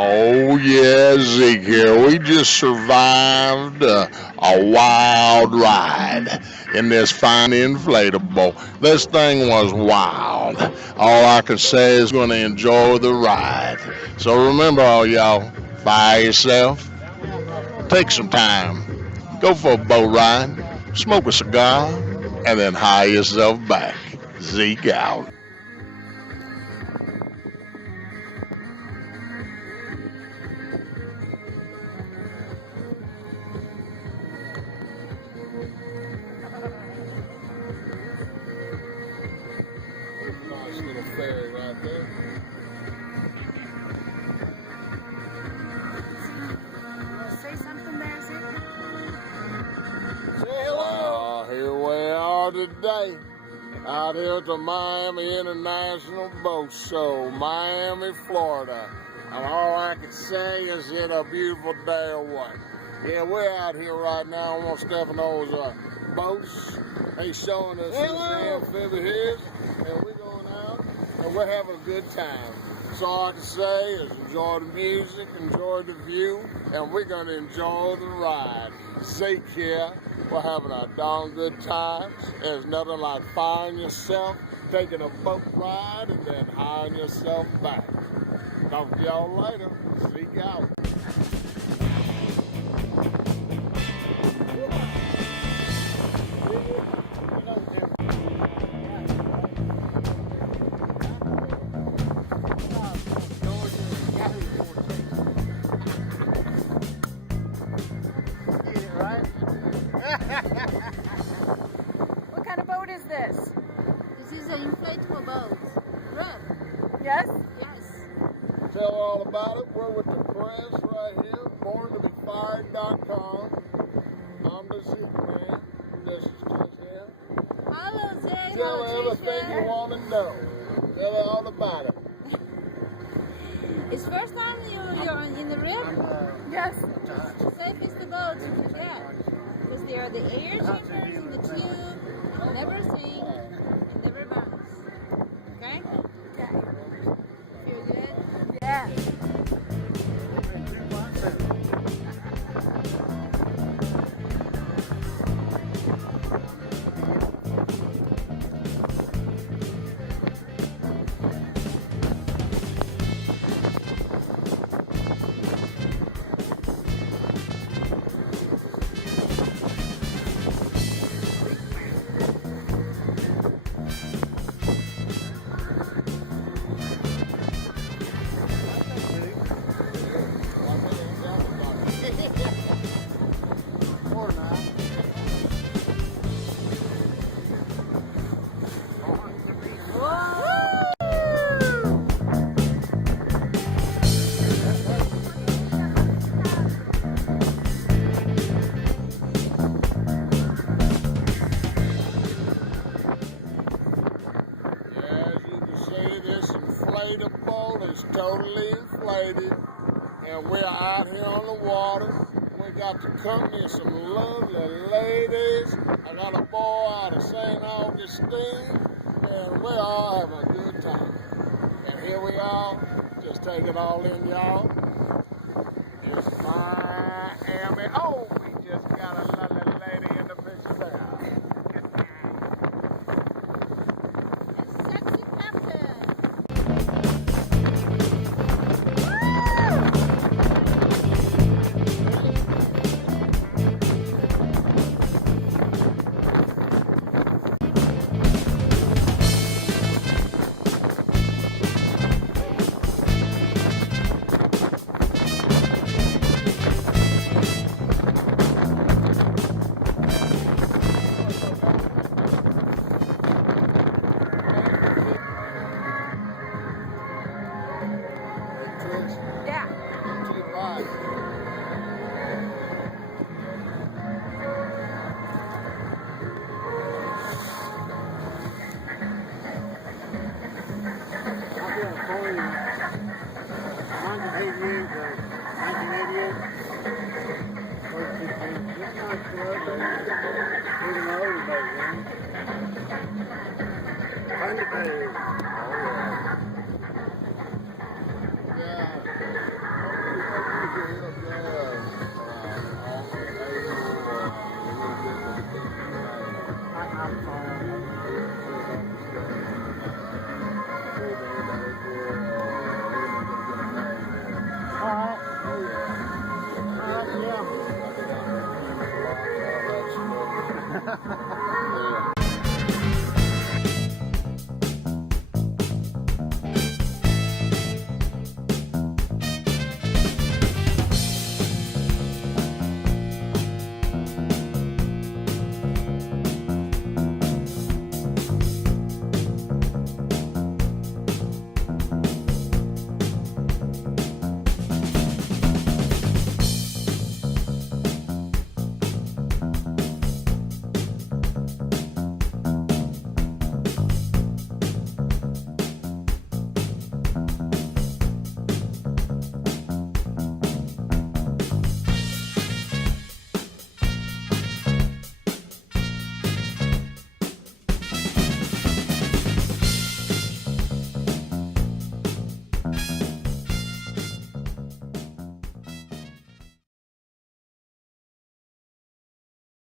Oh yeah, Zeke here. We just survived a wild ride in this fine inflatable. This thing was wild. All I can say is going to enjoy the ride. So remember, all y'all, fire yourself, take some time, go for a boat ride, smoke a cigar, and then hire yourself back. Zeke out. Nice little ferry right there. Say something there, Zeke. Say hello. Here we are today, out here at the Miami International Boat Show, Miami, Florida. And all I can say is it's a beautiful day or what. Yeah, we're out here right now on one of Stefano's boats. He's showing us his amphibious, and we're going out, and we're having a good time. So all I can say is enjoy the music, enjoy the view, and we're going to enjoy the ride. Zeke here, we're having a darn good time. There's nothing like firing yourself, taking a boat ride, and then hiring yourself back. Talk to y'all later. Zeke out. What kind of boat is this? This is an inflatable boat. Rub. Yes? Yes. Tell all about it. We're with the press right here, borntobefired.com. I'm the Zeke man. This is just him. Hello, Zay. Tell her Hello, everything you Trisha. want to know. Tell her all about it. It's first time you're in the rib? Yes. Safe is the boat you can get. Because they are the air chambers in the tube. Never sink and never bounce. Okay? Feel good? Yeah. As you can see, this inflatable is totally inflated, and we're out here on the water. We got the company of some lovely ladies. I got a boy out of St. Augustine, and we're all having a good time. And here we are, just take it all in, y'all. It's Miami. Oh, we just got a lovely lady in the picture there. Sexy captain. Yeah. To the right. I've been a boy in 1988 or 1988. First 15. It's nice club, but even older back then. Funny baby.